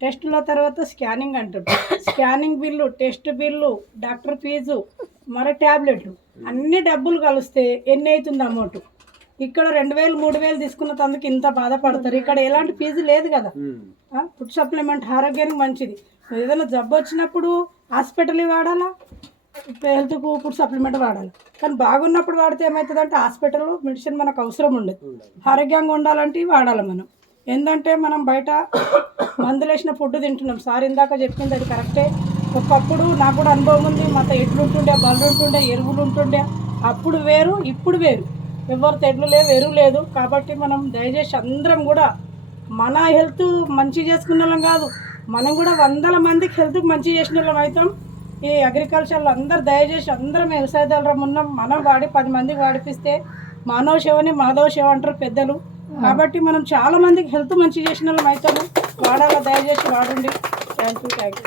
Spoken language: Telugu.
టెస్టుల తర్వాత స్కానింగ్ అంటారు. Scanning bill, test bill, doctor fees, మరి ట్యాబ్లెట్లు అన్ని డబ్బులు కలిస్తే ఎన్ని అవుతుంది అమౌంట్? ఇక్కడ 2000 3000 తీసుకున్న తందుకు ఇంత బాధపడతారు. ఇక్కడ ఎలాంటి ఫీజు లేదు కదా. ఫుడ్ సప్లిమెంట్ ఆరోగ్యానికి మంచిది. ఏదైనా జబ్బు వచ్చినప్పుడు హాస్పిటల్ వాడాలా, హెల్త్కు ఫుడ్ సప్లిమెంట్ వాడాలి. కానీ బాగున్నప్పుడు వాడితే ఏమవుతుందంటే హాస్పిటల్ మెడిసిన్ మనకు అవసరం ఉండదు. ఆరోగ్యంగా ఉండాలంటే వాడాలి మనం. ఏంటంటే మనం బయట మందులు వేసిన ఫుడ్ తింటున్నాం. సార్ ఇందాక చెప్పింది అది కరెక్టే. ఒకప్పుడు నాకు కూడా అనుభవం ఉంది. మాతో ఎడ్లు ఉంటుండే, బళ్ళు ఉంటుండే, ఎరువులు ఉంటుండే. అప్పుడు వేరు, ఇప్పుడు వేరు. ఎవరు తెడ్లు లేవు, ఎరువు లేదు. కాబట్టి మనం దయచేసి అందరం కూడా మన హెల్త్ మంచి చేసుకున్న వాళ్ళం కాదు, మనం కూడా 100 మందికి హెల్త్కి మంచి చేసిన వాళ్ళం అవుతాం. ఈ అగ్రికల్చర్లో అందరు దయచేసి అందరం వ్యవసాయదారులం ఉన్నాం. మనం వాడి 10 మందికి వాడిపిస్తే మానవ సేవని మాధవ సేవ అంటారు పెద్దలు. కాబట్టి మనం చాలా మందికి హెల్త్ మంచి చేసిన వాళ్ళం అవుతాము. వాడాలా, దయచేసి వాడండి. Thank you.